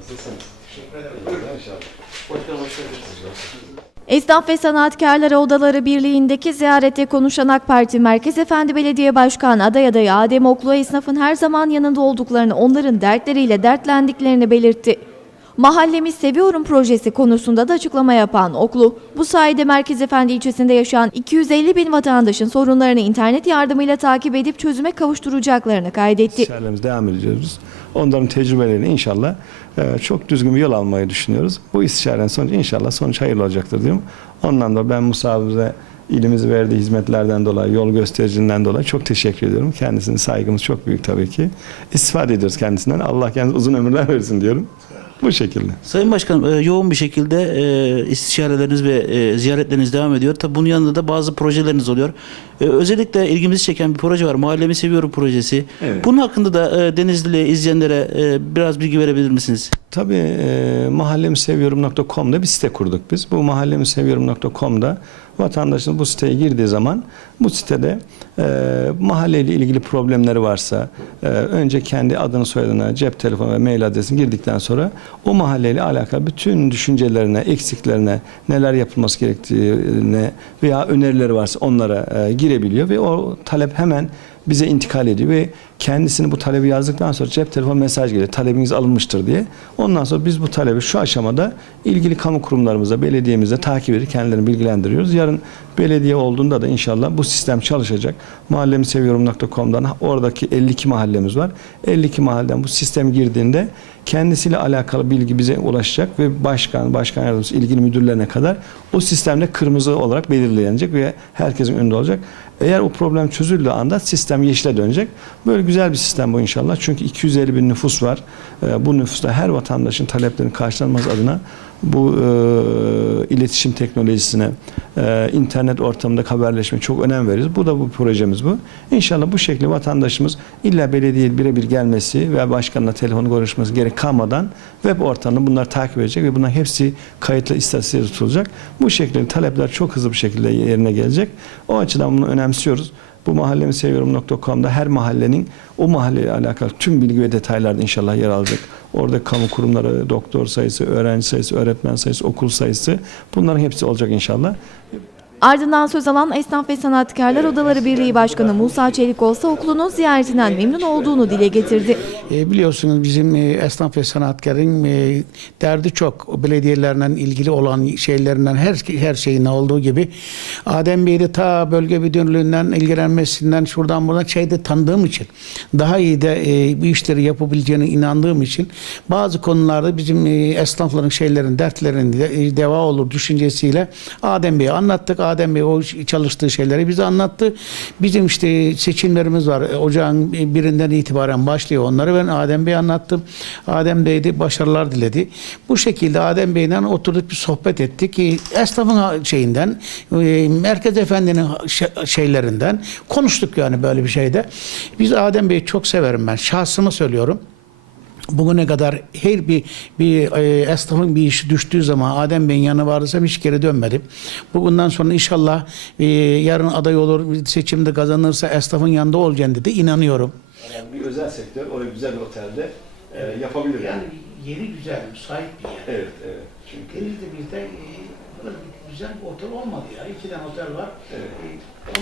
Nasılsınız? Teşekkür ederim. İnşallah. Hoş geldiniz. Esnaf ve Sanatkarlar Odaları Birliği'ndeki ziyarette konuşan AK Parti Merkez Efendi Belediye Başkanı aday adayı Adem Oklu esnafın her zaman yanında olduklarını, onların dertleriyle dertlendiklerini belirtti. Mahallemi Seviyorum projesi konusunda da açıklama yapan Oklu, bu sayede Merkez Efendi ilçesinde yaşayan 250 bin vatandaşın sorunlarını internet yardımıyla takip edip çözüme kavuşturacaklarını kaydetti. İşlerimiz devam ediyoruz. Onların tecrübelerini inşallah e, çok düzgün bir yol almayı düşünüyoruz. Bu istişarenin sonucu inşallah sonuç hayırlı olacaktır diyorum. Ondan da ben Musa abimize ilimiz verdiği hizmetlerden dolayı, yol göstericinden dolayı çok teşekkür ediyorum. Kendisine saygımız çok büyük tabii ki. İstifade ediyoruz kendisinden. Allah kendisi uzun ömürler versin diyorum. Bu şekilde. Sayın Başkanım e, yoğun bir şekilde e, istişareleriniz ve e, ziyaretleriniz devam ediyor. Tabi bunun yanında da bazı projeleriniz oluyor. E, özellikle ilgimizi çeken bir proje var. Mahallemi Seviyorum projesi. Evet. Bunun hakkında da e, Denizli izleyenlere e, biraz bilgi verebilir misiniz? Tabii e, mahallemiseviyorum.com'da bir site kurduk biz. Bu mahallemiseviyorum.com'da vatandaşın bu siteye girdiği zaman bu sitede e, mahalleyle ilgili problemleri varsa e, önce kendi adını soyadını, cep telefonu ve mail adresini girdikten sonra o mahalleyle alakalı bütün düşüncelerine, eksiklerine, neler yapılması gerektiğine veya önerileri varsa onlara e, girebiliyor ve o talep hemen bize intikal ediyor ve kendisini bu talebi yazdıktan sonra cep telefon mesaj geliyor. Talebiniz alınmıştır diye. Ondan sonra biz bu talebi şu aşamada ilgili kamu kurumlarımıza, belediyemize takip edip kendilerini bilgilendiriyoruz. Yarın belediye olduğunda da inşallah bu sistem çalışacak. Mahallemiseviyorum.com'dan oradaki 52 mahallemiz var. 52 mahalleden bu sistem girdiğinde kendisiyle alakalı bilgi bize ulaşacak ve başkan, başkan yardımcısı, ilgili müdürlerine kadar o sistemde kırmızı olarak belirlenecek ve herkesin önünde olacak. Eğer o problem çözüldüğü anda sistem yeşile dönecek. Böyle güzel bir sistem bu inşallah. Çünkü 250 bin nüfus var. Ee, Bu nüfusta her vatandaşın taleplerinin karşılanması adına bu e, iletişim teknolojisine, e, internet ortamında haberleşme çok önem veriyoruz. Bu da bu projemiz bu. İnşallah bu şekilde vatandaşımız illa belediye birebir gelmesi ve başkanla telefonu konuşması gerek kalmadan web ortamında bunları takip edecek ve bunların hepsi kayıtlı istatistiğe tutulacak. Bu şekilde talepler çok hızlı bir şekilde yerine gelecek. O açıdan bunu önemsiyoruz. Bu mahallemi seviyorum.com'da her mahallenin o mahalleyle alakalı tüm bilgi ve detaylar da inşallah yer alacak. Orada kamu kurumları, doktor sayısı, öğrenci sayısı, öğretmen sayısı, okul sayısı bunların hepsi olacak inşallah. Ardından söz alan Esnaf ve Sanatkarlar Odaları Birliği Başkanı Musa Çelik olsa okulunun ziyaretinden memnun olduğunu dile getirdi. E, biliyorsunuz bizim e, esnaf ve sanatkarın e, derdi çok. Belediyelerle ilgili olan şeylerinden her her şeyin olduğu gibi Adem Bey'i de ta bölge müdürlüğünden ilgilenmesinden şuradan buradan şeyde tanıdığım için daha iyi de e, bu işleri yapabileceğine inandığım için bazı konularda bizim e, esnafların şeylerin dertlerinin de, e, deva olur düşüncesiyle Adem Bey'e anlattık. Adem Bey o çalıştığı şeyleri bize anlattı. Bizim işte seçimlerimiz var. Ocağın birinden itibaren başlıyor onları. Ben Adem Bey'e anlattım. Adem Bey de başarılar diledi. Bu şekilde Adem Bey'le oturduk bir sohbet ettik. Esnafın şeyinden, e, Merkez Efendi'nin şe- şeylerinden konuştuk yani böyle bir şeyde. Biz Adem Bey'i çok severim ben. Şahsımı söylüyorum. Bugüne kadar her bir bir e, esnafın bir işi düştüğü zaman Adem Bey'in yanına vardıysam hiç geri dönmedim. Bugünden sonra inşallah e, yarın aday olur seçimde kazanırsa esnafın yanında olacağını dedi inanıyorum. Yani bir özel sektör, oraya güzel bir otelde e, yapabilir yeri güzel, müsait bir yer. Evet, evet. Çünkü Denizli bizde e, güzel bir otel olmadı ya. İki tane otel var. Evet. E,